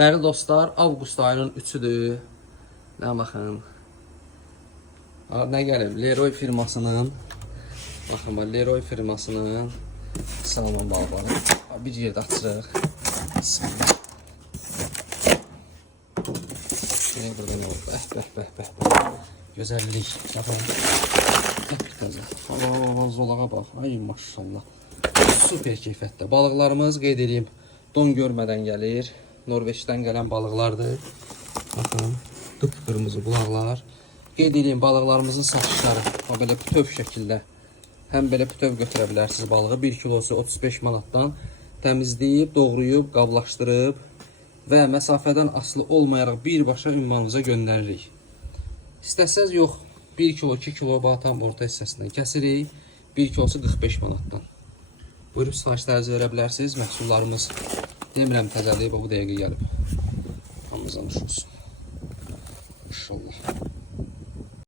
Değerli dostlar, avqust ayının 3-üdür. Nə baxın. Nə gəlib? Leroy firmasının, baxın, Leroy firmasının salmon balıqları. Bir yerdə açırıq. Burada nə oldu? Bəh. Gözəllik. Baxın. Bir təzə. Zolağa bax. Ay maşallah. Super keyfiyyətdə. Balıqlarımız qeyd edeyim, don görmədən gəlir. Norveçdən gələn balıqlardır. Baxın, qıpqırmızı bulaqlar. Qeyd edeyim, balıqlarımızın satışları belə bütöv şəkildə. Həm belə bütöv götürə bilərsiniz balığı. 1 kilosu 35 manatdan təmizləyib, doğrayıb, qablaşdırıb və məsafədən asılı olmayaraq birbaşa ünvanınıza göndəririk. İstəsəz yox, 1 kilo, 2 kilo tam orta hissəsindən kəsirik. 1 kilosu 45 manatdan. Buyurub sifarişlərinizi verə bilərsiniz. Məhsullarımız demirəm təzəliyib, bu dəqiqə gəlib. Hamınıza nuş olsun. İnşallah.